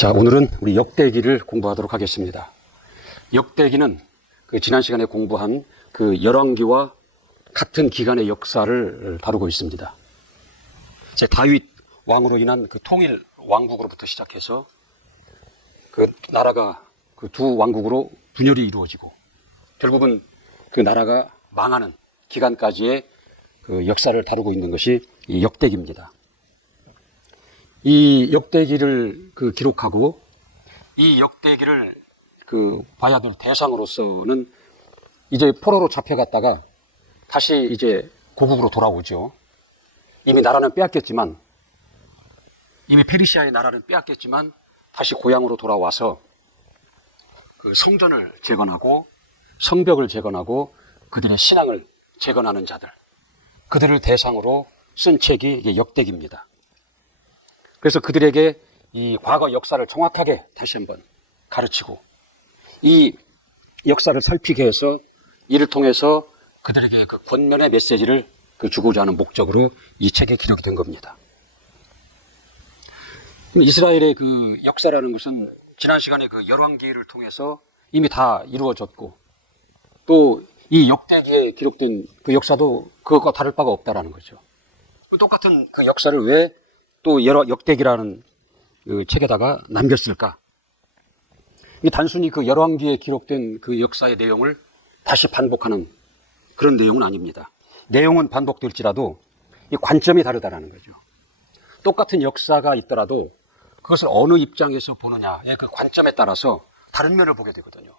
자, 오늘은 우리 역대기를 공부하도록 하겠습니다. 역대기는 지난 시간에 공부한 열왕기와 같은 기간의 역사를 다루고 있습니다. 다윗 왕으로 인한 통일 왕국으로부터 시작해서 나라가 두 왕국으로 분열이 이루어지고 결국은 나라가 망하는 기간까지의 역사를 다루고 있는 것이 이 역대기입니다. 이 역대기를 기록하고 이 역대기를 봐야 될 대상으로서는 이제 포로로 잡혀갔다가 다시 이제 고국으로 돌아오죠. 이미 나라는 빼앗겼지만, 이미 페르시아의 나라는 빼앗겼지만 다시 고향으로 돌아와서 성전을 재건하고 성벽을 재건하고 그들의 신앙을 재건하는 자들, 그들을 대상으로 쓴 책이 이제 역대기입니다. 그래서 그들에게 이 과거 역사를 정확하게 다시 한번 가르치고 이 역사를 살피게 해서 이를 통해서 그들에게 권면의 메시지를 주고자 하는 목적으로 이 책에 기록이 된 겁니다. 이스라엘의 역사라는 것은 지난 시간에 열왕기를 통해서 이미 다 이루어졌고 또 이 역대기에 기록된 역사도 그것과 다를 바가 없다라는 거죠. 똑같은 역사를 왜 또 역대기라는 책에다가 남겼을까? 단순히 열왕기에 기록된 역사의 내용을 다시 반복하는 그런 내용은 아닙니다. 내용은 반복될지라도 이 관점이 다르다라는 거죠. 똑같은 역사가 있더라도 그것을 어느 입장에서 보느냐의 관점에 따라서 다른 면을 보게 되거든요.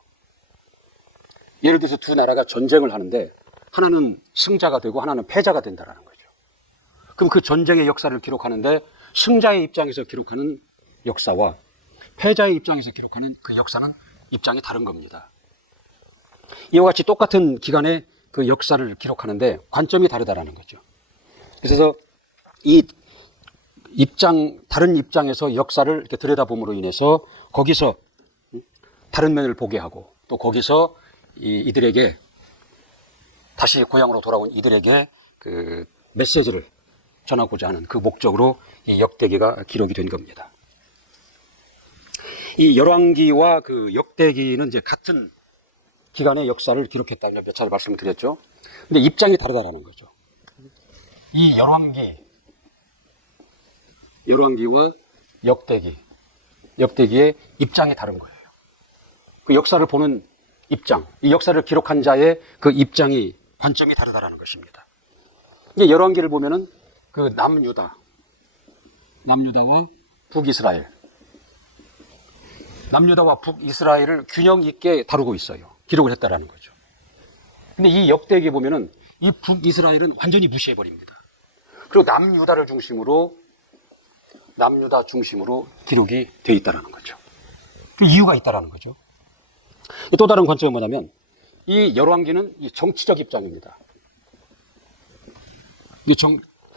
예를 들어서 두 나라가 전쟁을 하는데 하나는 승자가 되고 하나는 패자가 된다라는 거죠. 그럼 전쟁의 역사를 기록하는데 승자의 입장에서 기록하는 역사와 패자의 입장에서 기록하는 역사는 입장이 다른 겁니다. 이와 같이 똑같은 기간의 역사를 기록하는데 관점이 다르다라는 거죠. 그래서 이 다른 입장에서 역사를 이렇게 들여다봄으로 인해서 거기서 다른 면을 보게 하고 또 거기서 이들에게 다시 고향으로 돌아온 이들에게 메시지를 전하고자 하는 목적으로 이 역대기가 기록이 된 겁니다. 이 열왕기와 역대기는 이제 같은 기간의 역사를 기록했다는 몇 차례 말씀드렸죠. 근데 입장이 다르다라는 거죠. 이 열왕기와 역대기의 입장이 다른 거예요. 역사를 보는 입장, 이 역사를 기록한 자의 입장이 관점이 다르다라는 것입니다. 이제 열왕기를 보면은 남유다와 북이스라엘, 남유다와 북이스라엘을 균형 있게 다루고 있어요. 기록을 했다라는 거죠. 근데 이 역대기에 보면은 이 북이스라엘은 완전히 무시해버립니다. 그리고 남유다 중심으로 기록이 되어 있다라는 거죠. 그 이유가 있다라는 거죠. 또 다른 관점은 뭐냐면 이 열왕기는 이 정치적 입장입니다.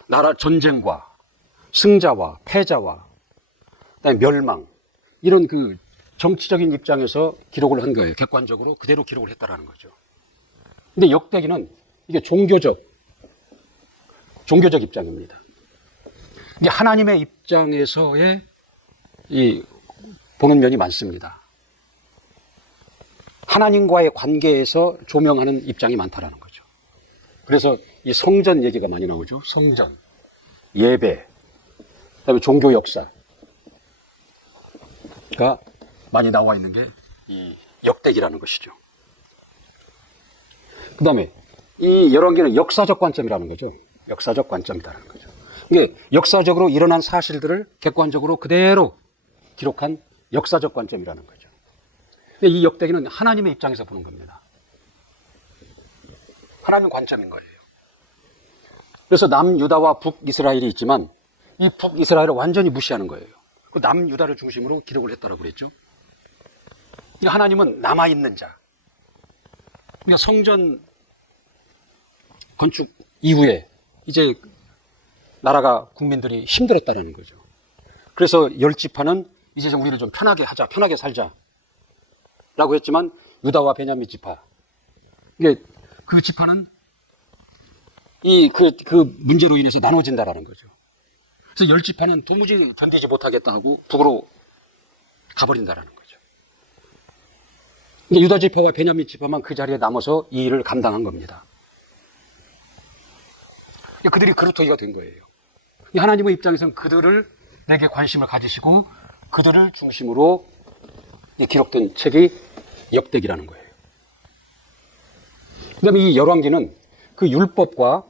나라 전쟁과 승자와 패자와 그다음에 멸망 이런 정치적인 입장에서 기록을 한 거예요. 객관적으로 그대로 기록을 했다라는 거죠. 근데 역대기는 이게 종교적 입장입니다. 이게 하나님의 입장에서의 보는 면이 많습니다. 하나님과의 관계에서 조명하는 입장이 많다라는 거죠. 그래서 이 성전 얘기가 많이 나오죠. 성전, 예배, 그다음에 종교 역사가 많이 나와 있는 게 이 역대기라는 것이죠. 그다음에 이 열왕기는 역사적 관점이라는 거죠. 역사적 관점이라는 거죠. 이게 역사적으로 일어난 사실들을 객관적으로 그대로 기록한 역사적 관점이라는 거죠. 근데 이 역대기는 하나님의 입장에서 보는 겁니다. 하나님 관점인 거예요. 그래서 남유다와 북이스라엘이 있지만 이 북이스라엘을 완전히 무시하는 거예요. 남유다를 중심으로 기록을 했다고 그랬죠. 하나님은 남아있는 자. 그러니까 성전 건축 이후에 이제 나라가 국민들이 힘들었다는 거죠. 그래서 열 지파는 이제 좀 우리를 좀 편하게 하자, 편하게 살자 라고 했지만 유다와 베냐민 지파, 이게 지파는 문제로 인해서 나눠진다라는 거죠. 그래서 열 지파는 도무지 견디지 못하겠다 하고 북으로 가버린다라는 거죠. 유다 지파와 베냐민 지파만 그 자리에 남아서 이 일을 감당한 겁니다. 그들이 그루터기가 된 거예요. 하나님의 입장에서는 그들을 내게 관심을 가지시고 그들을 중심으로 기록된 책이 역대기라는 거예요. 그 다음에 이 열왕기는 그 율법과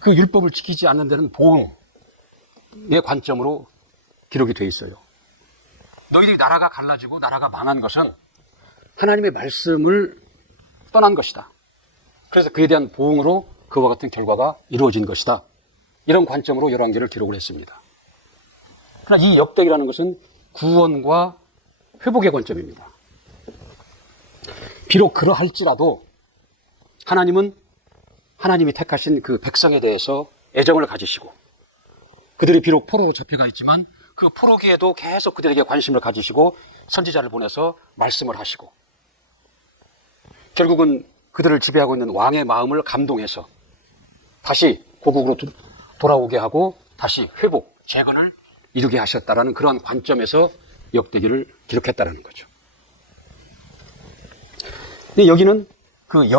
그 율법을 지키지 않는 데는 보응의 관점으로 기록이 되어 있어요. 너희들이 나라가 갈라지고 나라가 망한 것은 하나님의 말씀을 떠난 것이다. 그래서 그에 대한 보응으로 그와 같은 결과가 이루어진 것이다. 이런 관점으로 열왕기를 기록을 했습니다. 그러나 이 역대기라는 것은 구원과 회복의 관점입니다. 비록 그러할지라도 하나님은 하나님이 택하신 그 백성에 대해서 애정을 가지시고 그들이 비록 포로로 잡혀가 있지만 그 포로기에도 계속 그들에게 관심을 가지시고 선지자를 보내서 말씀을 하시고 결국은 그들을 지배하고 있는 왕의 마음을 감동해서 다시 고국으로 돌아오게 하고 다시 회복, 재건을 이루게 하셨다라는 그러한 관점에서 역대기를 기록했다는 거죠. 근데 여기는 그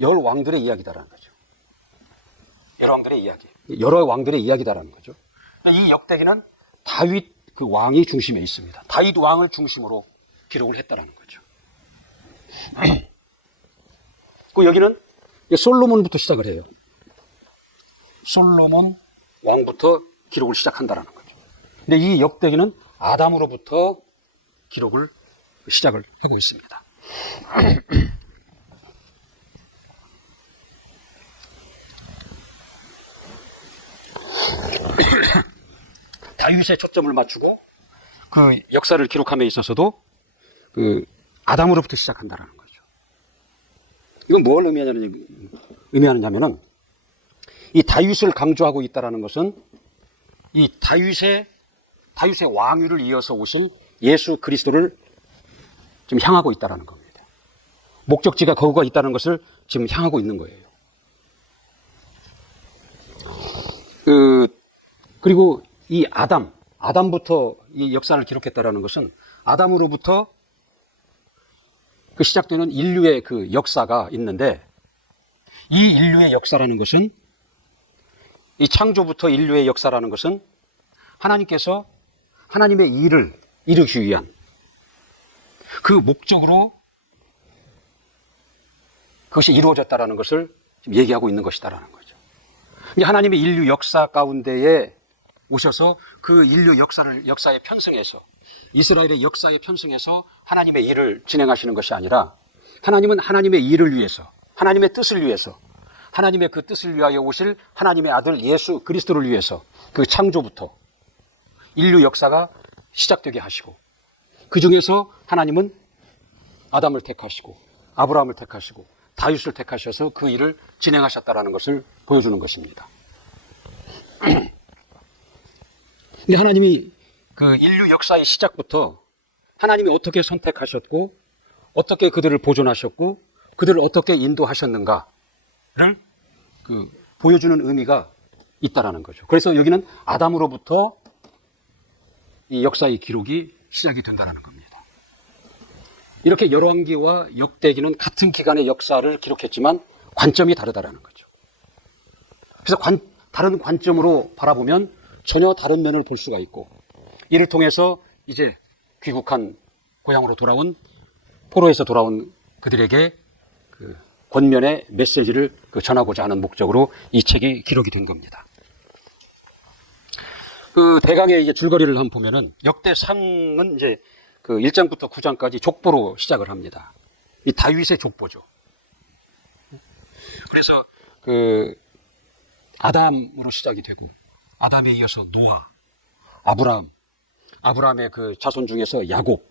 열왕들의 이야기다라는 거죠. 열왕들의 이야기, 여러 왕들의 이야기다라는 거죠. 이 역대기는 다윗 그 왕이 중심에 있습니다. 다윗 왕을 중심으로 기록을 했다라는 거죠. 그 여기는 솔로몬부터 시작을 해요. 솔로몬 왕부터 기록을 시작한다라는 거죠. 근데 이 역대기는 아담으로부터 기록을 시작을 하고 있습니다. 다윗에 초점을 맞추고 그 역사를 기록함에 있어서도 그 아담으로부터 시작한다라는 거죠. 이건 뭘 의미하느냐면은 이 다윗을 강조하고 있다라는 것은 이 다윗의 왕위를 이어서 오실 예수 그리스도를 지금 향하고 있다라는 겁니다. 목적지가 거기가 있다는 것을 지금 향하고 있는 거예요. 그리고 이 아담부터 이 역사를 기록했다라는 것은 아담으로부터 그 시작되는 인류의 그 역사가 있는데 이 인류의 역사라는 것은 이 창조부터 인류의 역사라는 것은 하나님께서 하나님의 일을 이루기 위한 그 목적으로 그것이 이루어졌다라는 것을 지금 얘기하고 있는 것이다라는 거죠. 하나님의 인류 역사 가운데에 오셔서 그 인류 역사의 편성에서 이스라엘의 역사의 편성에서 하나님의 일을 진행하시는 것이 아니라 하나님은 하나님의 일을 위해서 하나님의 뜻을 위해서 하나님의 그 뜻을 위하여 오실 하나님의 아들 예수 그리스도를 위해서 그 창조부터 인류 역사가 시작되게 하시고 그 중에서 하나님은 아담을 택하시고 아브라함을 택하시고 다윗을 택하셔서 그 일을 진행하셨다라는 것을 보여주는 것입니다. 근데 하나님이 그 인류 역사의 시작부터 하나님이 어떻게 선택하셨고 어떻게 그들을 보존하셨고 그들을 어떻게 인도하셨는가를 그 보여주는 의미가 있다라는 거죠. 그래서 여기는 아담으로부터 이 역사의 기록이 시작이 된다는 겁니다. 이렇게 열왕기와 역대기는 같은 기간의 역사를 기록했지만 관점이 다르다라는 거죠. 그래서 다른 관점으로 바라보면 전혀 다른 면을 볼 수가 있고 이를 통해서 이제 귀국한 고향으로 돌아온 포로에서 돌아온 그들에게 그 권면의 메시지를 전하고자 하는 목적으로 이 책이 기록이 된 겁니다. 그 대강의 이제 줄거리를 한번 보면은 역대상은 이제 그 1장부터 9장까지 족보로 시작을 합니다. 이 다윗의 족보죠. 그래서 그 아담으로 시작이 되고 아담에 이어서 노아, 아브라함의 그 자손 중에서 야곱,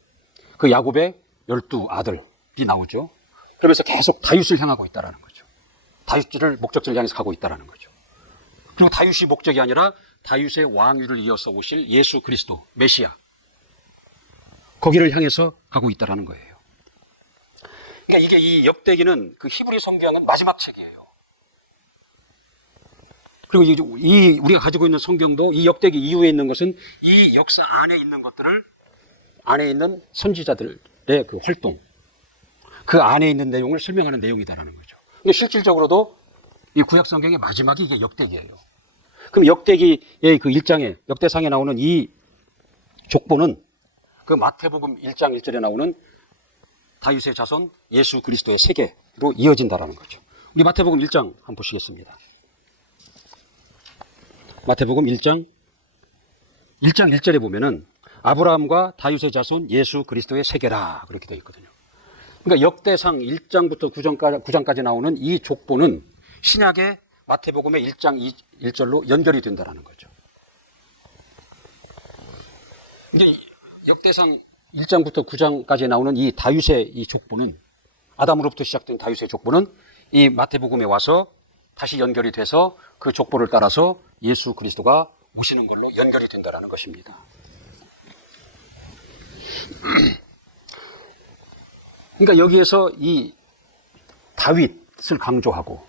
그 야곱의 12아들이 나오죠. 그러면서 계속 다윗을 향하고 있다라는 거죠. 다윗을 목적지를 향해서 가고 있다라는 거죠. 그리고 다윗이 목적이 아니라 다윗의 왕위를 이어서 오실 예수 그리스도, 메시아. 거기를 향해서 가고 있다라는 거예요. 그러니까 이게 이 역대기는 그 히브리 성경은 마지막 책이에요. 그리고 우리가 가지고 있는 성경도 이 역대기 이후에 있는 것은 이 역사 안에 있는 것들을, 안에 있는 선지자들의 그 활동, 그 안에 있는 내용을 설명하는 내용이다라는 거죠. 근데 실질적으로도 이 구약 성경의 마지막이 이게 역대기예요. 그럼 역대기의 그 1장에, 역대상에 나오는 이 족보는 그 마태복음 1장 1절에 나오는 다윗의 자손 예수 그리스도의 세계로 이어진다라는 거죠. 우리 마태복음 1장 한번 보시겠습니다. 마태복음 1장 1절에 보면은 아브라함과 다윗의 자손 예수 그리스도의 세계라 그렇게 되어 있거든요. 그러니까 역대상 1장부터 9장까지 나오는 이 족보는 신약의 마태복음의 1장 1절로 연결이 된다는 거죠. 이제 역대상 1장부터 9장까지 나오는 이 다윗의 이 족보는, 아담으로부터 시작된 다윗의 족보는 이 마태복음에 와서 다시 연결이 돼서 그 족보를 따라서 예수 그리스도가 오시는 걸로 연결이 된다는 것입니다. 그러니까 여기에서 이 다윗을 강조하고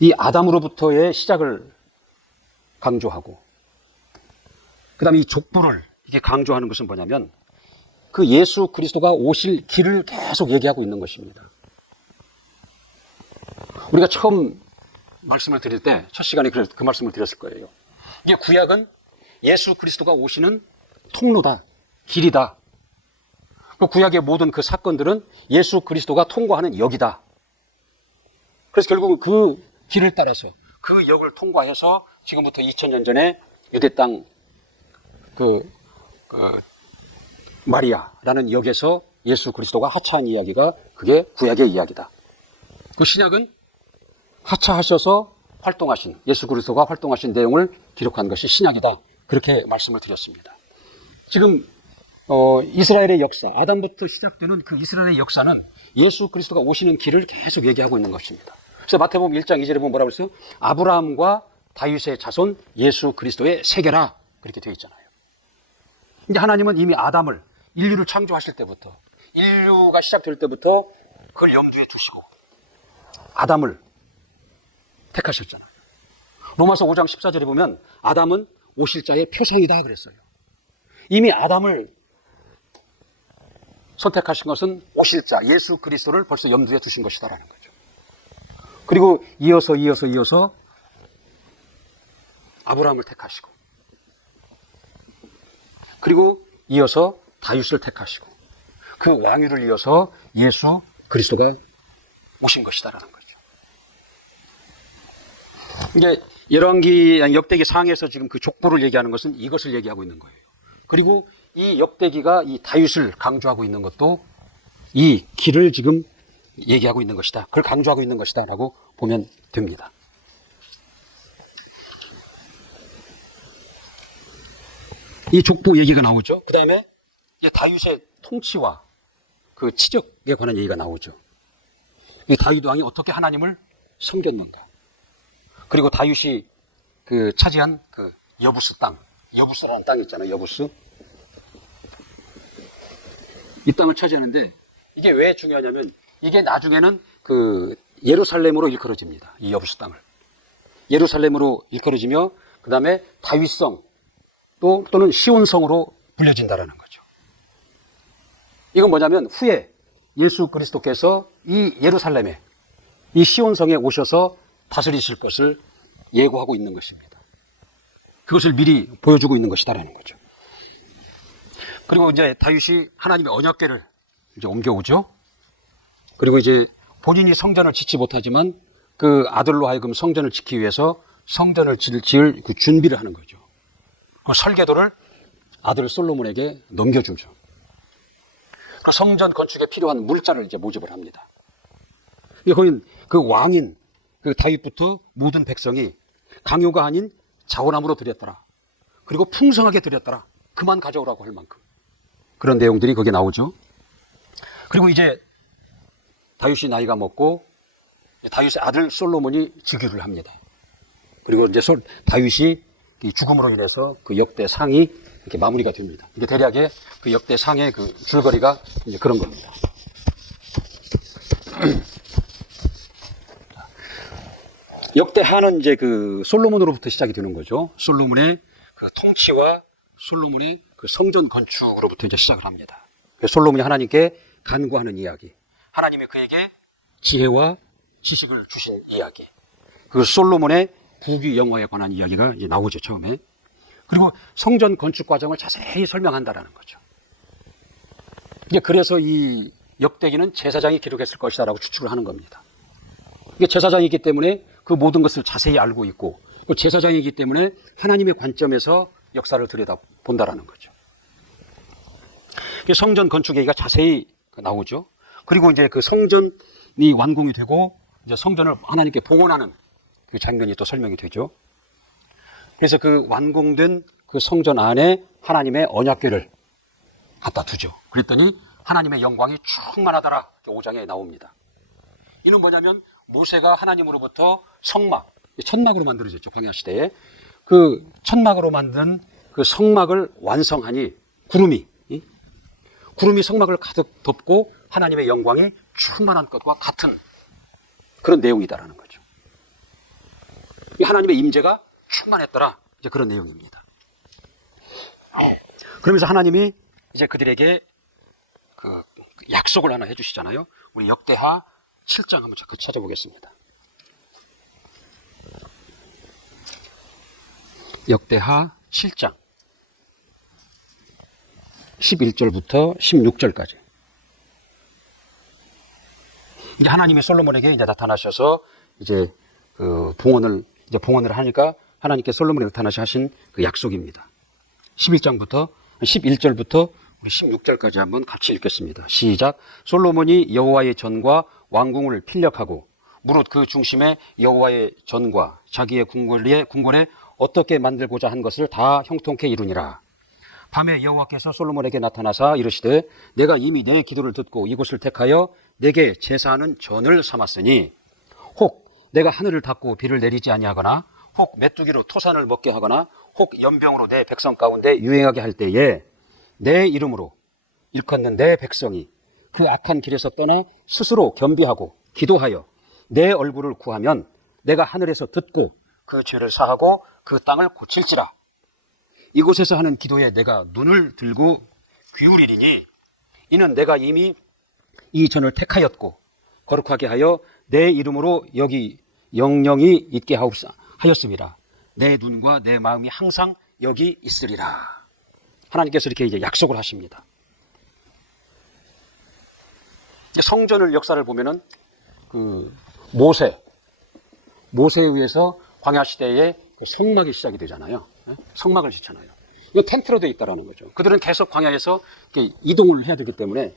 이 아담으로부터의 시작을 강조하고 그 다음에 이 족보를 이게 강조하는 것은 뭐냐면 그 예수 그리스도가 오실 길을 계속 얘기하고 있는 것입니다. 우리가 처음 말씀을 드릴 때, 첫 시간에 그 말씀을 드렸을 거예요. 이게 구약은 예수 그리스도가 오시는 통로다, 길이다. 그 구약의 모든 그 사건들은 예수 그리스도가 통과하는 역이다. 그래서 결국 그 길을 따라서 그 역을 통과해서 지금부터 2000년 전에 유대 땅 마리아라는 역에서 예수 그리스도가 하차한 이야기가 그게 구약의 이야기다. 그 신약은 하차하셔서 활동하신, 예수 그리스도가 활동하신 내용을 기록한 것이 신약이다. 그렇게 말씀을 드렸습니다. 지금 이스라엘의 역사, 아담부터 시작되는 그 이스라엘의 역사는 예수 그리스도가 오시는 길을 계속 얘기하고 있는 것입니다. 그래서 마태복음 1장 2절에 보면 뭐라고 했어요? 아브라함과 다윗의 자손 예수 그리스도의 세계라 그렇게 되어 있잖아요. 이제 하나님은 이미 아담을, 인류를 창조하실 때부터, 인류가 시작될 때부터 그걸 염두에 두시고 아담을 택하셨잖아요. 로마서 5장 14절에 보면 아담은 오실 자의 표상이다 그랬어요. 이미 아담을 선택하신 것은 오실 자 예수 그리스도를 벌써 염두에 두신 것이다라는 거죠. 그리고 이어서 아브라함을 택하시고, 그리고 이어서 다윗을 택하시고, 그 왕위를 이어서 예수 그리스도가 오신 것이다라는 거죠. 이게 열왕기, 역대기 상에서 지금 그 족보를 얘기하는 것은 이것을 얘기하고 있는 거예요. 그리고 이 역대기가 이 다윗을 강조하고 있는 것도 이 길을 지금 얘기하고 있는 것이다. 그걸 강조하고 있는 것이다 라고 보면 됩니다. 이 족보 얘기가 나오죠. 그 다음에 다윗의 통치와 그 치적에 관한 얘기가 나오죠. 이 다윗 왕이 어떻게 하나님을 섬겼는가. 그리고 다윗이 그 차지한 그 여부스 땅, 여부스라는 땅이 있잖아요. 여부스. 이 땅을 차지하는데 이게 왜 중요하냐면 이게 나중에는 그 예루살렘으로 일컬어집니다. 이 여부스 땅을. 예루살렘으로 일컬어지며 그 다음에 다윗성 또는 시온성으로 불려진다라는 거죠. 이건 뭐냐면 후에 예수 그리스도께서 이 예루살렘에, 이 시온성에 오셔서 다스리실 것을 예고하고 있는 것입니다. 그것을 미리 보여주고 있는 것이다라는 거죠. 그리고 이제 다윗이 하나님의 언약궤를 이제 옮겨오죠. 그리고 이제 본인이 성전을 짓지 못하지만 그 아들로 하여금 성전을 짓기 위해서 성전을 지을 그 준비를 하는 거죠. 그 설계도를 아들 솔로몬에게 넘겨주죠. 그 성전 건축에 필요한 물자를 이제 모집을 합니다. 거긴 그 왕인 그 다윗부터 모든 백성이 강요가 아닌 자원함으로 드렸더라. 그리고 풍성하게 드렸더라. 그만 가져오라고 할 만큼. 그런 내용들이 거기에 나오죠. 그리고 이제 다윗이 나이가 먹고 다윗의 아들 솔로몬이 즉위를 합니다. 그리고 이제 다윗이 죽음으로 인해서 그 역대 상이 이렇게 마무리가 됩니다. 이게 대략의 그 역대 상의 그 줄거리가 이제 그런 겁니다. 역대 하는 이제 그 솔로몬으로부터 시작이 되는 거죠. 솔로몬의 그 통치와 솔로몬의 그 성전 건축으로부터 이제 시작을 합니다. 솔로몬이 하나님께 간구하는 이야기, 하나님이 그에게 지혜와 지식을 주신 이야기, 그 솔로몬의 부귀 영화에 관한 이야기가 이제 나오죠, 처음에. 그리고 성전 건축 과정을 자세히 설명한다라는 거죠. 이게 그래서 이 역대기는 제사장이 기록했을 것이다라고 추측을 하는 겁니다. 이게 제사장이기 때문에 그 모든 것을 자세히 알고 있고, 제사장이기 때문에 하나님의 관점에서 역사를 들여다본다라는 거죠. 성전 건축 얘기가 자세히 나오죠. 그리고 이제 그 성전이 완공이 되고 이제 성전을 하나님께 봉헌하는 그 장면이 또 설명이 되죠. 그래서 그 완공된 그 성전 안에 하나님의 언약궤를 갖다 두죠. 그랬더니 하나님의 영광이 충만하더라. 5장에 나옵니다. 이는 뭐냐면 모세가 하나님으로부터 성막, 천막으로 만들어졌죠. 광야 시대에. 그 천막으로 만든 그 성막을 완성하니 구름이 성막을 가득 덮고 하나님의 영광이 충만한 것과 같은 그런 내용이다라는 거죠. 하나님의 임재가 충만했더라. 이제 그런 내용입니다. 그러면서 하나님이 이제 그들에게 그 약속을 하나 해주시잖아요. 우리 역대하 7장 한번 잠깐 찾아보겠습니다. 역대하 7장 11절부터 16절까지. 이제 하나님이 솔로몬에게 이제 나타나셔서 이제 그 봉헌을 하니까 하나님께 솔로몬에 나타나셔 하신 그 약속입니다. 11절부터 우리 16절까지 한번 같이 읽겠습니다. 시작. 솔로몬이 여호와의 전과 왕궁을 필력하고 무릇 그 중심에 여호와의 전과 자기의 궁궐에 어떻게 만들고자 한 것을 다 형통케 이루니라. 밤에 여호와께서 솔로몬에게 나타나사 이르시되 내가 이미 내 기도를 듣고 이곳을 택하여 내게 제사하는 전을 삼았으니 혹 내가 하늘을 닫고 비를 내리지 아니하거나 혹 메뚜기로 토산을 먹게 하거나 혹 연병으로 내 백성 가운데 유행하게 할 때에 내 이름으로 일컫는 내 백성이 그 악한 길에서 떠나 스스로 겸비하고 기도하여 내 얼굴을 구하면 내가 하늘에서 듣고 그 죄를 사하고 그 땅을 고칠지라. 이곳에서 하는 기도에 내가 눈을 들고 귀울이리니 이는 내가 이미 이 전을 택하였고 거룩하게 하여 내 이름으로 여기 영영이 있게 하였음이라. 내 눈과 내 마음이 항상 여기 있으리라. 하나님께서 이렇게 이제 약속을 하십니다. 성전을 역사를 보면은 그 모세에 의해서 광야 시대에 그 성막이 시작이 되잖아요. 성막을 짓잖아요. 이거 텐트로 되어 있다라는 거죠. 그들은 계속 광야에서 이렇게 이동을 해야 되기 때문에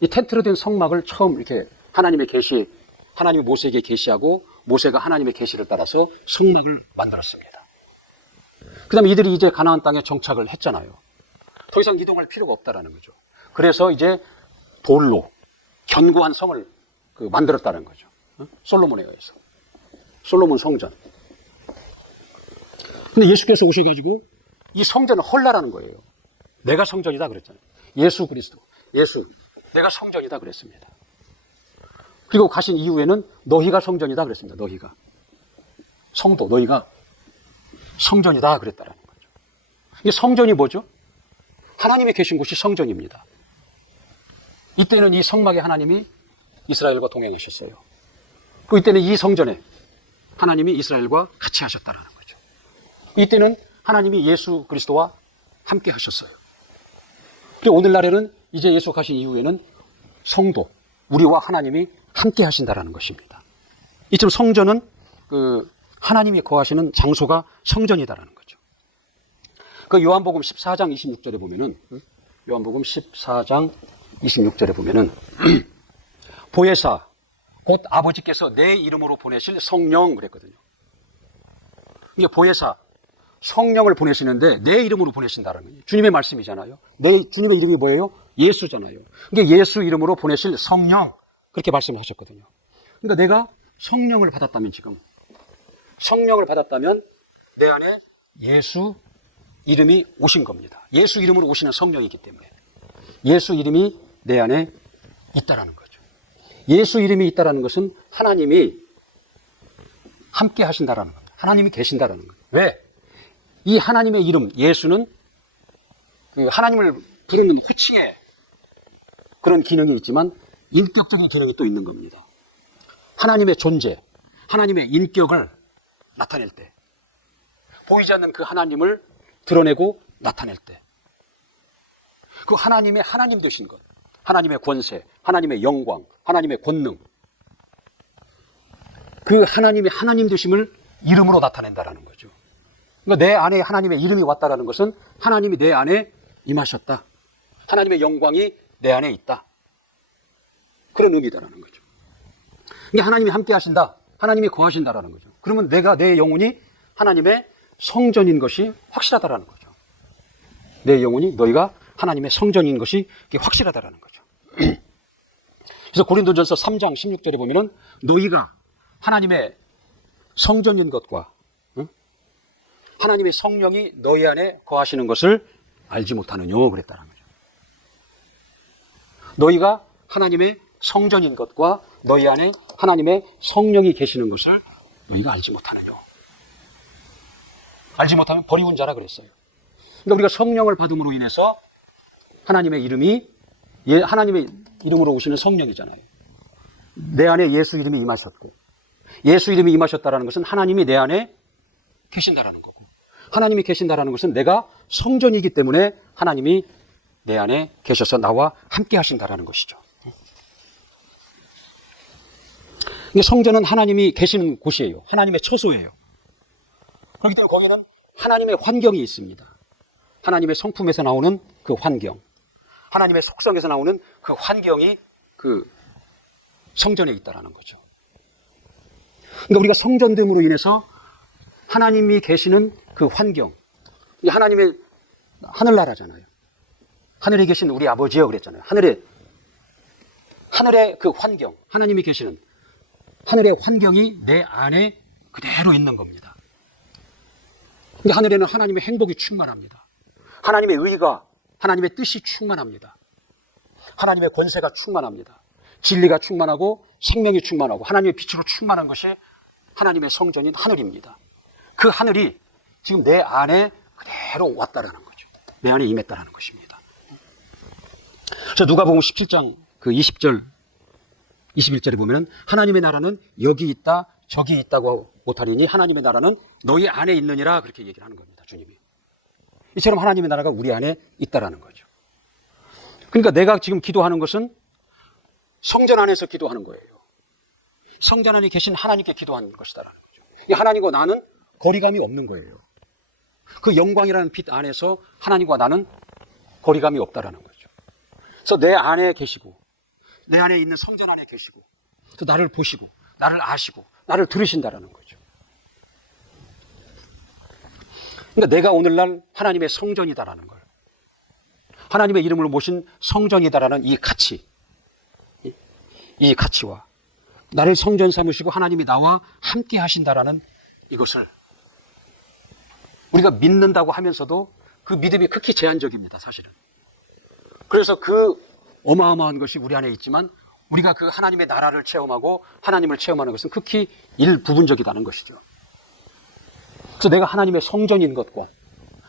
이 텐트로 된 성막을 처음 이렇게 하나님이 모세에게 계시하고 모세가 하나님의 계시를 따라서 성막을 만들었습니다. 그 다음에 이들이 이제 가나안 땅에 정착을 했잖아요. 더 이상 이동할 필요가 없다라는 거죠. 그래서 이제 돌로 견고한 성을 만들었다는 거죠. 솔로몬에 의해서. 솔로몬 성전. 근데 예수께서 오셔가지고 이 성전을 헐라라는 거예요. 내가 성전이다 그랬잖아요. 예수, 내가 성전이다 그랬습니다. 그리고 가신 이후에는 너희가 성전이다 그랬습니다. 너희가. 성도, 너희가 성전이다 그랬다라는 거죠. 이 성전이 뭐죠? 하나님이 계신 곳이 성전입니다. 이때는 이 성막에 하나님이 이스라엘과 동행하셨어요. 그 이때는 이 성전에 하나님이 이스라엘과 같이 하셨다는 거죠. 이때는 하나님이 예수 그리스도와 함께 하셨어요. 그리고 오늘날에는 이제 예수 가신 이후에는 성도, 우리와 하나님이 함께 하신다라는 것입니다. 이처럼 성전은 하나님이 거하시는 장소가 성전이다라는 거죠. 그 요한복음 14장 26절에 보면은, 요한복음 14장 26절에 보면은, 보혜사, 곧 아버지께서 내 이름으로 보내실 성령 그랬거든요. 이게 보혜사, 성령을 보내시는데 내 이름으로 보내신다는 거예요. 주님의 말씀이잖아요. 주님의 이름이 뭐예요? 예수잖아요. 이게 예수 이름으로 보내실 성령, 그렇게 말씀을 하셨거든요. 그러니까 내가 성령을 받았다면 내 안에 예수 이름이 오신 겁니다. 예수 이름으로 오시는 성령이기 때문에 예수 이름이 내 안에 있다라는 거죠. 예수 이름이 있다라는 것은 하나님이 함께 하신다라는 겁니다. 하나님이 계신다라는 거예요. 왜? 이 하나님의 이름 예수는 그 하나님을 부르는 호칭의 그런 기능이 있지만 인격적인 기능이 또 있는 겁니다. 하나님의 존재, 하나님의 인격을 나타낼 때, 보이지 않는 그 하나님을 드러내고 나타낼 때, 그 하나님의 하나님 되신 것, 하나님의 권세, 하나님의 영광, 하나님의 권능, 그 하나님의 하나님 되심을 이름으로 나타낸다라는 거죠. 그러니까 내 안에 하나님의 이름이 왔다라는 것은 하나님이 내 안에 임하셨다. 하나님의 영광이 내 안에 있다. 그런 의미다라는 거죠. 이게 하나님이 함께 하신다. 하나님이 거하신다라는 거죠. 그러면 내 영혼이 하나님의 성전인 것이 확실하다라는 거죠. 내 영혼이 너희가 하나님의 성전인 것이 확실하다라는 거죠. 그래서 고린도전서 3장 16절에 보면은 너희가 하나님의 성전인 것과 하나님의 성령이 너희 안에 거하시는 것을 알지 못하느냐 그랬다는 거죠. 너희가 하나님의 성전인 것과 너희 안에 하나님의 성령이 계시는 것을 너희가 알지 못하느냐. 알지 못하면 버리운 자라 그랬어요. 그러니까 우리가 성령을 받음으로 인해서 하나님의 이름이 하나님의 이름으로 오시는 성령이잖아요. 내 안에 예수 이름이 임하셨고, 예수 이름이 임하셨다는 것은 하나님이 내 안에 계신다라는 거고, 하나님이 계신다라는 것은 내가 성전이기 때문에 하나님이 내 안에 계셔서 나와 함께 하신다라는 것이죠. 성전은 하나님이 계시는 곳이에요. 하나님의 처소예요. 그렇기 때문에 거기는 하나님의 환경이 있습니다. 하나님의 성품에서 나오는 그 환경, 하나님의 속성에서 나오는 그 환경이 그 성전에 있다라는 거죠. 그러니까 우리가 성전됨으로 인해서 하나님이 계시는 그 환경, 하나님의 하늘나라잖아요. 하늘에 계신 우리 아버지여 그랬잖아요. 하늘의 그 환경, 하나님이 계시는 하늘의 환경이 내 안에 그대로 있는 겁니다. 근데 하늘에는 하나님의 행복이 충만합니다. 하나님의 의가, 하나님의 뜻이 충만합니다. 하나님의 권세가 충만합니다. 진리가 충만하고 생명이 충만하고 하나님의 빛으로 충만한 것이 하나님의 성전인 하늘입니다. 그 하늘이 지금 내 안에 그대로 왔다라는 거죠. 내 안에 임했다라는 것입니다. 그래서 누가복음 17장 그 20절, 21절에 보면 하나님의 나라는 여기 있다, 저기 있다고 못하리니 하나님의 나라는 너희 안에 있느니라 그렇게 얘기를 하는 겁니다. 주님이. 이처럼 하나님의 나라가 우리 안에 있다라는 거죠. 그러니까 내가 지금 기도하는 것은 성전 안에서 기도하는 거예요. 성전 안에 계신 하나님께 기도하는 것이다라는 거죠. 이 하나님과 나는 거리감이 없는 거예요. 그 영광이라는 빛 안에서 하나님과 나는 거리감이 없다라는 거죠. 그래서 내 안에 계시고, 내 안에 있는 성전 안에 계시고, 또 나를 보시고, 나를 아시고, 나를 들으신다라는 거죠. 그러니까 내가 오늘날 하나님의 성전이다라는 걸, 하나님의 이름으로 모신 성전이다라는 이 가치, 이 가치와 나를 성전 삼으시고 하나님이 나와 함께 하신다라는 이것을 우리가 믿는다고 하면서도 그 믿음이 극히 제한적입니다, 사실은. 그래서 그 어마어마한 것이 우리 안에 있지만 우리가 그 하나님의 나라를 체험하고 하나님을 체험하는 것은 극히 일부분적이라는 것이죠. 그래서 내가 하나님의 성전인 것과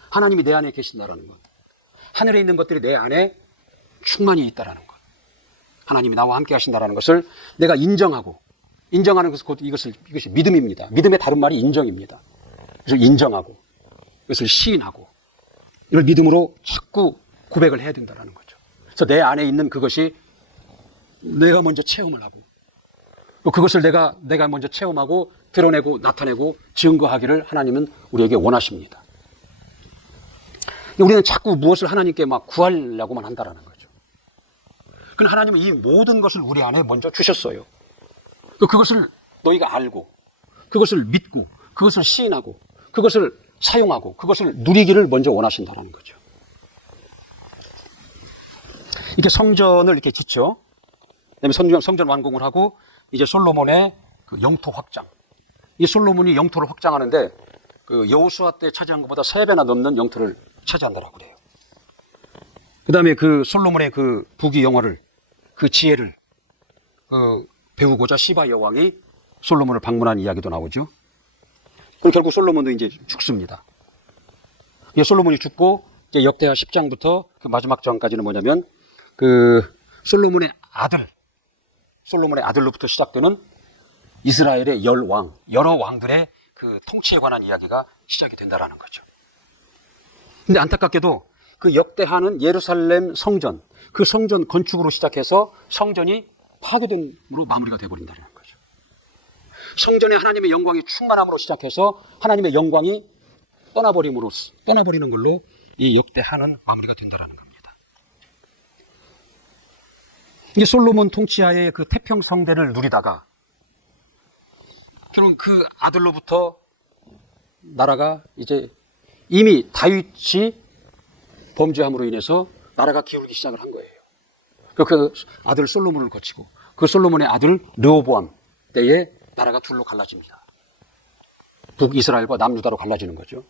하나님이 내 안에 계신다라는 것, 하늘에 있는 것들이 내 안에 충만히 있다라는 것, 하나님이 나와 함께 하신다라는 것을 내가 인정하는 것은 곧 이것이 믿음입니다. 믿음의 다른 말이 인정입니다. 그래서 인정하고 이것을 시인하고 이걸 믿음으로 자꾸 고백을 해야 된다는 거죠. 그래서 내 안에 있는 그것이 내가 먼저 체험을 하고 또 그것을 내가 먼저 체험하고 드러내고 나타내고 증거하기를 하나님은 우리에게 원하십니다. 우리는 자꾸 무엇을 하나님께 막 구하려고만 한다라는 거죠. 그러나 하나님은 이 모든 것을 우리 안에 먼저 주셨어요. 그것을 너희가 알고 그것을 믿고 그것을 시인하고 그것을 사용하고 그것을 누리기를 먼저 원하신다는 거죠. 이렇게 성전을 이렇게 짓죠. 그다음에 성전 완공을 하고 이제 솔로몬의 그 영토 확장. 이 솔로몬이 영토를 확장하는데 그 여호수아 때 차지한 것보다 3배나 넘는 영토를 차지한다라고 그래요. 그다음에 그 솔로몬의 그 부귀 영화를 그 지혜를 배우고자 시바 여왕이 솔로몬을 방문한 이야기도 나오죠. 그럼 결국 솔로몬도 이제 죽습니다. 솔로몬이 죽고 이제 역대하 10장부터 그 마지막 장까지는 뭐냐면 그 솔로몬의 아들로부터 시작되는 이스라엘의 여러 왕들의 그 통치에 관한 이야기가 시작이 된다라는 거죠. 근데 안타깝게도 그 역대하는 예루살렘 성전, 그 성전 건축으로 시작해서 성전이 파괴됨으로 마무리가 되어버린다는 거죠. 성전에 하나님의 영광이 충만함으로 시작해서 하나님의 영광이 떠나버리는 걸로 이 역대하는 마무리가 된다는 겁니다. 이게 솔로몬 통치하에 그 태평성대를 누리다가 결국 그 아들로부터 나라가 이제 이미 다윗이 범죄함으로 인해서 나라가 기울기 시작을 한 거예요. 그 아들 솔로몬을 거치고 그 솔로몬의 아들 르호보암 때에 나라가 둘로 갈라집니다. 북이스라엘과 남유다로 갈라지는 거죠.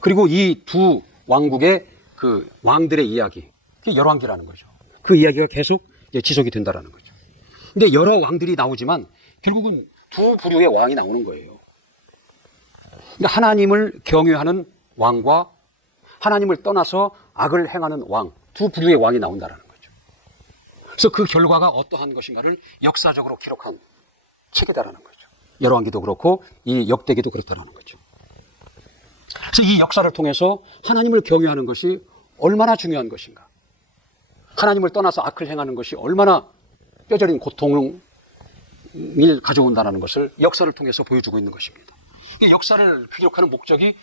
그리고 이 두 왕국의 그 왕들의 이야기, 그게 열왕기라는 거죠. 그 이야기가 계속 지속이 된다라는 거죠. 근데 여러 왕들이 나오지만 결국은 두 부류의 왕이 나오는 거예요. 그러니까 하나님을 경외하는 왕과 하나님을 떠나서 악을 행하는 왕, 두 부류의 왕이 나온다라는 거죠. 그래서 그 결과가 어떠한 것인가를 역사적으로 기록한 책이다라는 거죠. 열왕기도 그렇고 이 역대기도 그렇다라는 거죠. 그래서 이 역사를 통해서 하나님을 경외하는 것이 얼마나 중요한 것인가, 하나님을 떠나서 악을 행하는 것이 얼마나 뼈저린 고통을 가져온다는 것을 역사를 통해서 보여주고 있는 것입니다. 이 역사를 기록하는 목적이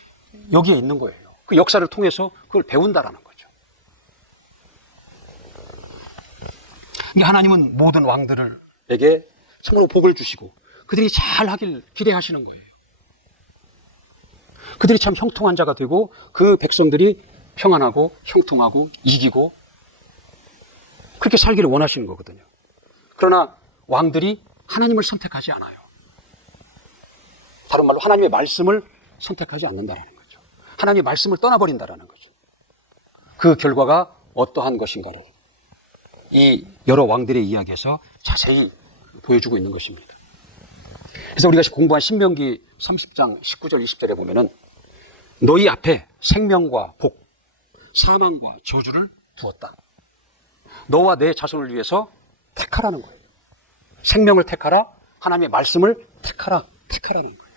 여기에 있는 거예요. 그 역사를 통해서 그걸 배운다라는 거죠. 하나님은 모든 왕들에게 참으로 복을 주시고 그들이 잘하길 기대하시는 거예요. 그들이 참 형통한 자가 되고 그 백성들이 평안하고 형통하고 이기고 그렇게 살기를 원하시는 거거든요. 그러나 왕들이 하나님을 선택하지 않아요. 다른 말로 하나님의 말씀을 선택하지 않는다는 거죠. 하나님의 말씀을 떠나버린다는 거죠. 그 결과가 어떠한 것인가를 이 여러 왕들의 이야기에서 자세히 보여주고 있는 것입니다. 그래서 우리가 공부한 신명기 30장 19절 20절에 보면은 너희 앞에 생명과 복, 사망과 저주를 두었다. 너와 내 자손을 위해서 택하라는 거예요. 생명을 택하라, 하나님의 말씀을 택하라는 거예요.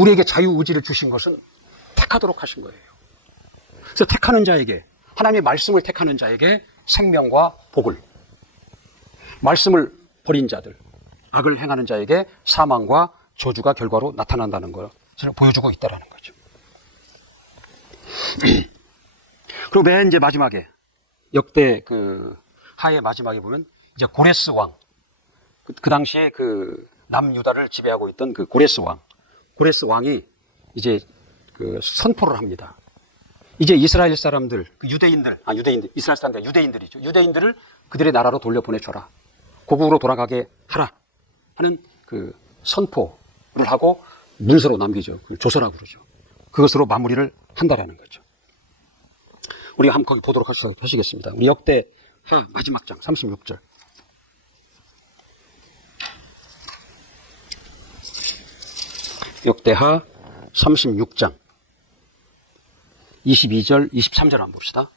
우리에게 자유의지를 주신 것은 택하도록 하신 거예요. 그래서 택하는 자에게, 하나님의 말씀을 택하는 자에게 생명과 복을, 말씀을 버린 자들, 악을 행하는 자에게 사망과 저주가 결과로 나타난다는 것을 보여주고 있다는 거죠. 그리고 맨 이제 마지막에 역대 그 하의 마지막에 보면 이제 고레스 왕, 그 당시에 그 남유다를 지배하고 있던 그 고레스 왕이 이제 그 선포를 합니다. 이제 이스라엘 사람들, 이스라엘 사람들, 유대인들이죠. 유대인들을 그들의 나라로 돌려보내줘라. 고국으로 돌아가게 하라 하는 그 선포를 하고 문서로 남기죠. 조서라고 그러죠. 그것으로 마무리를 한다라는 거죠. 우리가 한번 거기 보도록 하시겠습니다. 우리 역대하 마지막 장 36절. 역대하 36장 22절 23절 한번 봅시다.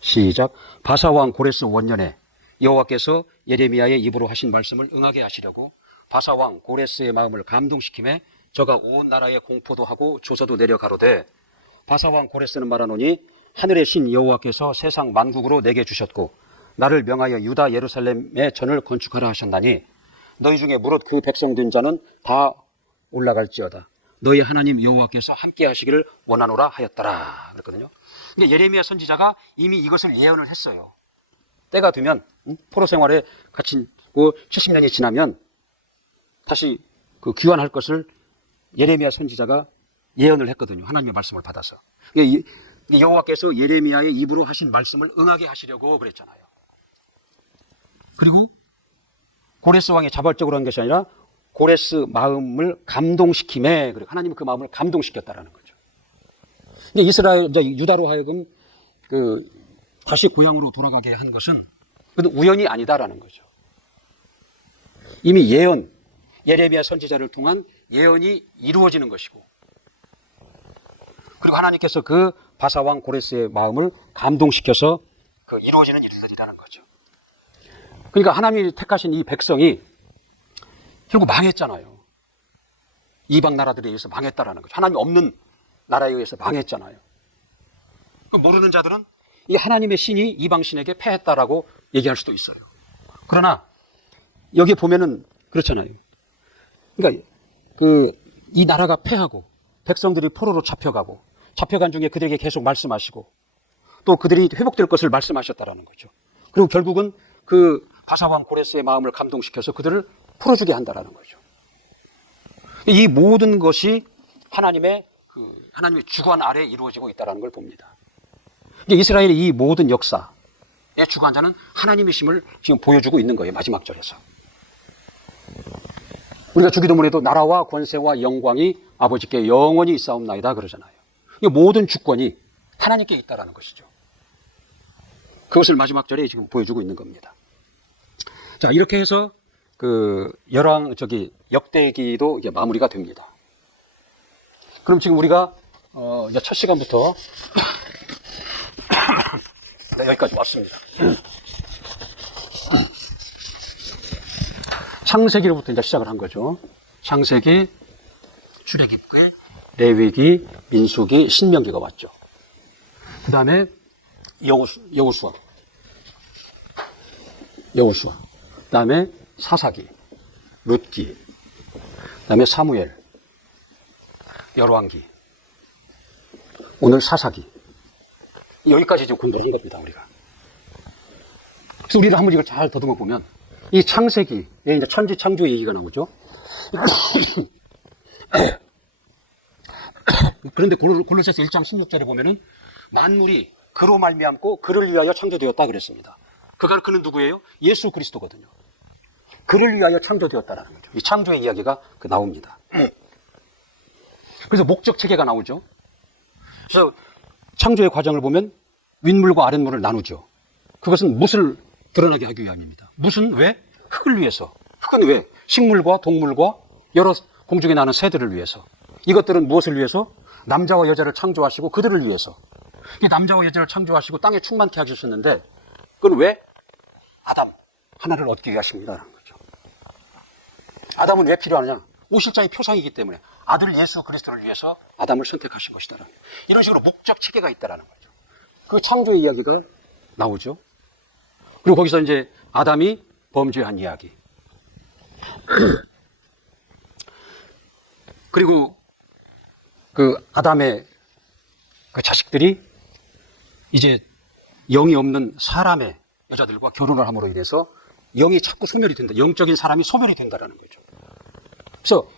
시작. 바사왕 고레스 원년에 여호와께서 예레미야의 입으로 하신 말씀을 응하게 하시려고 바사왕 고레스의 마음을 감동시키매 저가 온 나라에 공포도 하고 조서도 내려가로되 바사왕 고레스는 말하노니 하늘의 신 여호와께서 세상 만국으로 내게 주셨고 나를 명하여 유다 예루살렘에 전을 건축하라 하셨나니 너희 중에 무릇 그 백성 된 자는 다 올라갈지어다. 너희 하나님 여호와께서 함께 하시기를 원하노라 하였더라 그랬거든요. 근데 예레미야 선지자가 이미 이것을 예언을 했어요. 때가 되면 포로 생활에 갇히고 70년이 지나면 다시 그 귀환할 것을 예레미야 선지자가 예언을 했거든요. 하나님의 말씀을 받아서. 여호와께서 예레미야의 입으로 하신 말씀을 응하게 하시려고 그랬잖아요. 그리고 고레스 왕이 자발적으로 한 것이 아니라 고레스 마음을 감동시킴에 하나님은 그 마음을 감동시켰다라는 거죠. 근데 유다로 하여금 다시 고향으로 돌아가게 한 것은 우연이 아니다라는 거죠. 이미 예레미야 선지자를 통한 예언이 이루어지는 것이고, 그리고 하나님께서 그 바사왕 고레스의 마음을 감동시켜서 그 이루어지는 일들이라는 거죠. 그러니까 하나님이 택하신 이 백성이 결국 망했잖아요. 이방 나라들에 의해서 망했다라는 거죠. 하나님 없는 나라에 의해서 망했잖아요. 모르는 자들은 이 하나님의 신이 이방 신에게 패했다라고 얘기할 수도 있어요. 그러나 여기 보면은 그렇잖아요. 그러니까 이 나라가 패하고 백성들이 포로로 잡혀간 중에 그들에게 계속 말씀하시고 또 그들이 회복될 것을 말씀하셨다라는 거죠. 그리고 결국은 그 바사왕 고레스의 마음을 감동시켜서 그들을 풀어주게 한다라는 거죠. 이 모든 것이 하나님의 주관 아래에 이루어지고 있다는 걸 봅니다. 이스라엘의 이 모든 역사의 주관자는 하나님이심을 지금 보여주고 있는 거예요. 마지막 절에서. 우리가 주기도문에도 나라와 권세와 영광이 아버지께 영원히 있사옵나이다 그러잖아요. 이 모든 주권이 하나님께 있다라는 것이죠. 그것을 마지막 절에 지금 보여주고 있는 겁니다. 자, 이렇게 해서 역대기도 이제 마무리가 됩니다. 그럼 지금 우리가 이제 첫 시간부터 네, 여기까지 왔습니다. 창세기로부터 이제 시작을 한 거죠. 창세기, 출애굽기, 레위기, 민수기, 신명기가 왔죠. 그 다음에 여호수아, 그 다음에 사사기, 룻기, 그 다음에 사무엘, 열왕기, 오늘 사사기. 여기까지 이제 공부를 한 겁니다, 우리가. 그래서 우리가 한번 이걸 잘 더듬어 보면, 이 창세기에 이제 천지 창조의 얘기가 나오죠. 그런데 골로새서 1장 16절에 보면은 만물이 그로 말미암고 그를 위하여 창조되었다 그랬습니다. 그는 누구예요? 예수 그리스도거든요. 그를 위하여 창조되었다라는 거죠. 이 창조의 이야기가 나옵니다. 그래서 목적 체계가 나오죠. 그래서 창조의 과정을 보면 윗물과 아랫물을 나누죠. 그것은 무엇을 드러나게 하기 위함입니다. 왜? 흙을 위해서. 흙은 왜? 식물과 동물과 여러 공중에 나는 새들을 위해서. 이것들은 무엇을 위해서? 남자와 여자를 창조하시고 그들을 위해서. 이 남자와 여자를 창조하시고 땅에 충만케 하셨었는데 그건 왜? 아담 하나를 얻기 위하십니다라는 거죠. 아담은 왜 필요하느냐? 오실자의 표상이기 때문에 아들 예수 그리스도를 위해서 아담을 선택하신 것이다. 이런 식으로 목적 체계가 있다라는 거죠. 그 창조의 이야기가 나오죠. 그리고 거기서 이제 아담이 범죄한 이야기. 그리고 그 아담의 그 자식들이 이제 영이 없는 사람의 여자들과 결혼을 함으로 인해서 영이 자꾸 소멸이 된다. 영적인 사람이 소멸이 된다라는 거죠. 그래서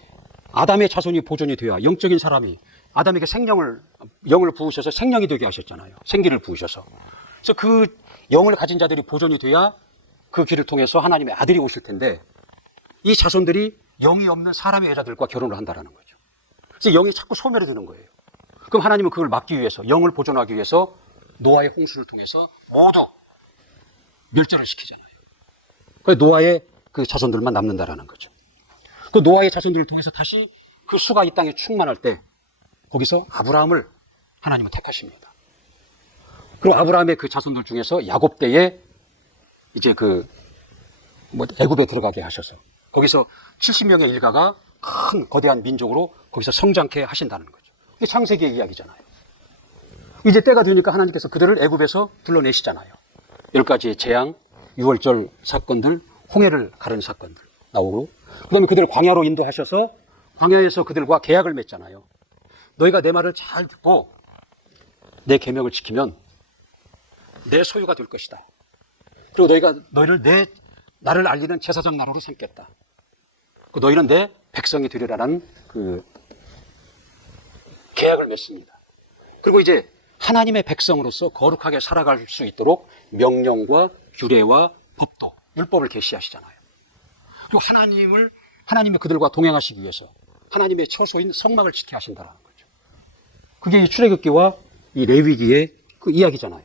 아담의 자손이 보존이 되어야 영적인 사람이 아담에게 영을 부으셔서 생명이 되게 하셨잖아요. 생기를 부으셔서. 그래서 그 영을 가진 자들이 보존이 돼야 그 길을 통해서 하나님의 아들이 오실 텐데 이 자손들이 영이 없는 사람의 여자들과 결혼을 한다라는 거죠. 그래서 영이 자꾸 소멸이 되는 거예요. 그럼 하나님은 그걸 막기 위해서 영을 보존하기 위해서 노아의 홍수를 통해서 모두 멸절을 시키잖아요. 그래서 노아의 그 자손들만 남는다라는 거죠. 그 노아의 자손들을 통해서 다시 그 수가 이 땅에 충만할 때 거기서 아브라함을 하나님은 택하십니다. 그리고 아브라함의 그 자손들 중에서 야곱 때에 이제 애굽에 들어가게 하셔서 거기서 70명의 일가가 큰 거대한 민족으로 거기서 성장케 하신다는 거죠. 이게 창세기의 이야기잖아요. 이제 때가 되니까 하나님께서 그들을 애굽에서 불러내시잖아요. 10가지의 재앙, 유월절 사건들, 홍해를 가르는 사건들 나오고 그 다음에 그들을 광야로 인도하셔서 광야에서 그들과 계약을 맺잖아요. 너희가 내 말을 잘 듣고 내 계명을 지키면 내 소유가 될 것이다. 그리고 너희를 나를 알리는 제사장 나라로 삼겠다. 너희는 내 백성이 되리라는 그 계약을 맺습니다. 그리고 이제 하나님의 백성으로서 거룩하게 살아갈 수 있도록 명령과 규례와 법도, 율법을 계시하시잖아요. 그리고 하나님이 그들과 동행하시기 위해서 하나님의 처소인 성막을 지켜 하신다는 거죠. 그게 이 출애굽기와 이 레위기의 그 이야기잖아요.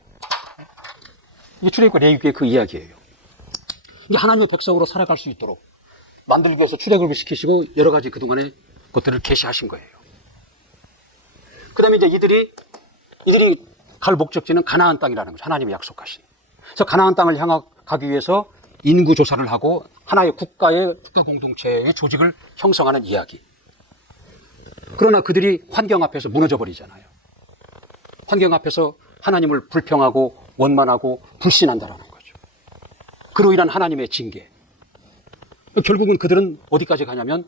이게 출애굽기와 레위기의 그 이야기예요. 이게 하나님의 백성으로 살아갈 수 있도록 만들기 위해서 출애굽을 시키시고 여러 가지 그동안의 것들을 계시하신 거예요. 그 다음에 이제 이들이 갈 목적지는 가나안 땅이라는 거죠. 하나님이 약속하신. 그래서 가나안 땅을 향하기 위해서 인구 조사를 하고 하나의 국가 공동체의 조직을 형성하는 이야기. 그러나 그들이 환경 앞에서 무너져 버리잖아요. 환경 앞에서 하나님을 불평하고 원만하고 불신한다라는 거죠. 그로 인한 하나님의 징계. 결국은 그들은 어디까지 가냐면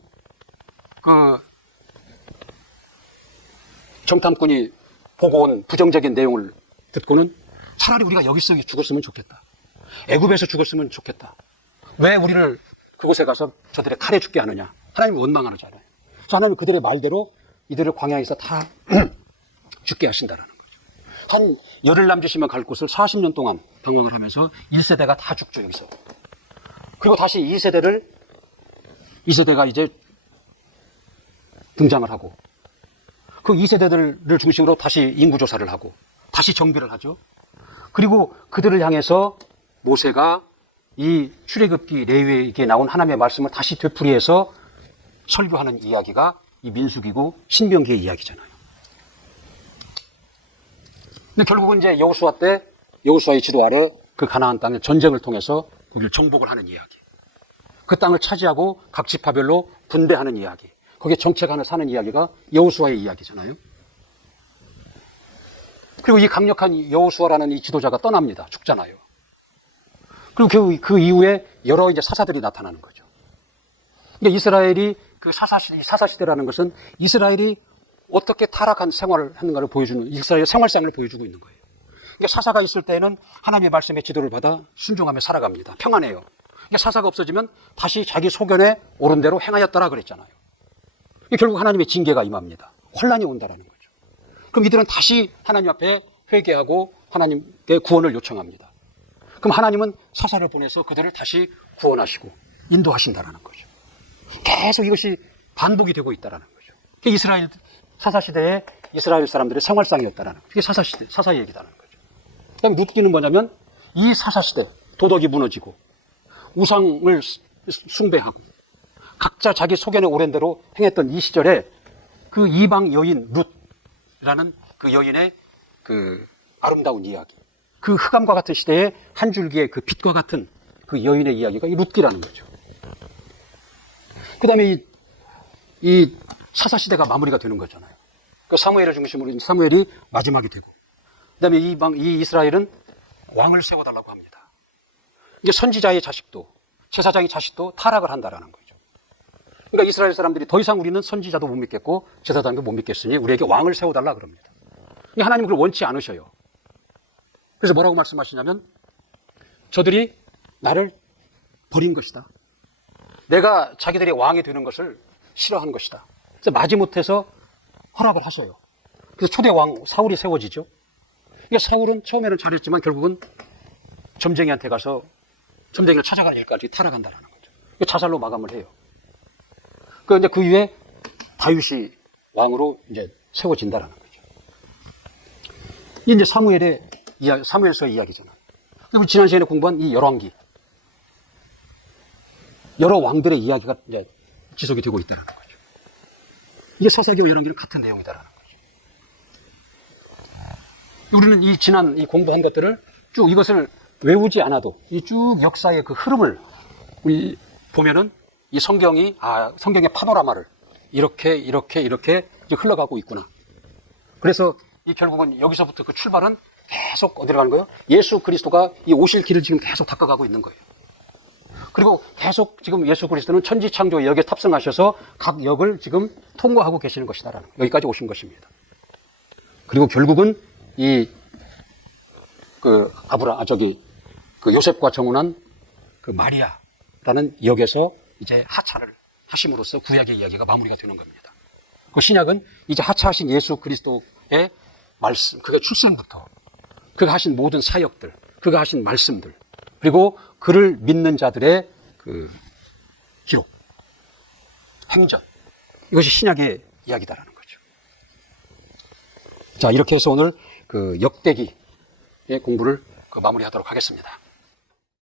정탐꾼이 보고 온 부정적인 내용을 듣고는 차라리 우리가 여기서 죽었으면 좋겠다. 애굽에서 죽었으면 좋겠다. 왜 우리를 그곳에 가서 저들의 칼에 죽게 하느냐. 하나님이 원망하잖아요. 그래서 하나님은 그들의 말대로 이들을 광야에서 다 죽게 하신다라는 거죠. 한 열흘 남짓이면 갈 곳을 40년 동안 방황을 하면서 1세대가 다 죽죠, 여기서. 그리고 다시 2세대가 이제 등장을 하고 그 2세대들을 중심으로 다시 인구조사를 하고 다시 정비를 하죠. 그리고 그들을 향해서 모세가 이 출애굽기 레위기에 나온 하나님의 말씀을 다시 되풀이해서 설교하는 이야기가 이 민수기고 신명기의 이야기잖아요. 근데 결국은 이제 여호수아의 지도 아래 그 가나안 땅에 전쟁을 통해서 거기를 정복을 하는 이야기. 그 땅을 차지하고 각 지파별로 분배하는 이야기. 거기에 정체간을 사는 이야기가 여호수아의 이야기잖아요. 그리고 이 강력한 여호수아라는 이 지도자가 떠납니다. 죽잖아요. 그리고 그 이후에 여러 이제 사사들이 나타나는 거죠. 그러니까 이스라엘이 그 사사시대라는 것은 이스라엘이 어떻게 타락한 생활을 하는가를 보여주는 이스라엘의 생활상을 보여주고 있는 거예요. 그러니까 사사가 있을 때에는 하나님의 말씀의 지도를 받아 순종하며 살아갑니다. 평안해요. 그러니까 사사가 없어지면 다시 자기 소견에 옳은 대로 행하였더라 그랬잖아요. 결국 하나님의 징계가 임합니다. 혼란이 온다라는 거죠. 그럼 이들은 다시 하나님 앞에 회개하고 하나님께 구원을 요청합니다. 그럼 하나님은 사사를 보내서 그들을 다시 구원하시고 인도하신다라는 거죠. 계속 이것이 반복이 되고 있다라는 거죠. 그게 이스라엘 사사시대의 이스라엘 사람들의 생활상이었다라는 거죠. 그게 사사의 얘기다라는 거죠. 그다음에 룻기는 뭐냐면 이 사사시대 도덕이 무너지고 우상을 숭배하고 각자 자기 소견에 오른 대로 행했던 이 시절에 그 이방 여인 룻이라는 그 여인의 그 아름다운 이야기, 그 흑암과 같은 시대의 한 줄기의 그 빛과 같은 그 여인의 이야기가 이 룻기라는 거죠. 그 다음에 이 사사시대가 마무리가 되는 거잖아요. 그 사무엘을 중심으로 사무엘이 마지막이 되고, 그 다음에 이 이스라엘은 왕을 세워달라고 합니다. 이게 선지자의 자식도, 제사장의 자식도 타락을 한다라는 거죠. 그러니까 이스라엘 사람들이 더 이상 우리는 선지자도 못 믿겠고, 제사장도 못 믿겠으니 우리에게 왕을 세워달라 그럽니다. 하나님은 그걸 원치 않으셔요. 그래서 뭐라고 말씀하시냐면, 저들이 나를 버린 것이다. 내가 자기들이 왕이 되는 것을 싫어하는 것이다. 그래서 마지못해서 허락을 하셔요. 그래서 초대 왕 사울이 세워지죠. 그러니까 사울은 처음에는 잘했지만 결국은 점쟁이한테 가서 점쟁이를 찾아가는 일까지 타락한다는 거죠. 자살로 마감을 해요. 그 이후에 다윗이 왕으로 이제 세워진다는 거죠. 이게 이제 사무엘서의 이야기잖아요. 그리고 지난 시간에 공부한 이 열왕기, 여러 왕들의 이야기가 이제 지속이 되고 있다는 거죠. 이게 사사기와 열왕기는 같은 내용이다라는 거죠. 우리는 이 지난 이 공부한 것들을 쭉 이것을 외우지 않아도 이 쭉 역사의 그 흐름을 우리 보면은 이 성경의 파노라마를 이렇게 이제 흘러가고 있구나. 그래서 이 결국은 여기서부터 그 출발은 계속 어디로 가는 거예요? 예수 그리스도가 이 오실 길을 지금 계속 닦아가고 있는 거예요. 그리고 계속 지금 예수 그리스도는 천지창조의 역에 탑승하셔서 각 역을 지금 통과하고 계시는 것이다라는 여기까지 오신 것입니다. 그리고 결국은 그 요셉과 정혼한 그 마리아라는 역에서 이제 하차를 하심으로써 구약의 이야기가 마무리가 되는 겁니다. 그 신약은 이제 하차하신 예수 그리스도의 말씀, 그가 출생부터 그가 하신 모든 사역들, 그가 하신 말씀들, 그리고 그를 믿는 자들의 그 기록, 행전, 이것이 신약의 이야기다라는 거죠. 자, 이렇게 해서 오늘 그 역대기의 공부를 마무리하도록 하겠습니다.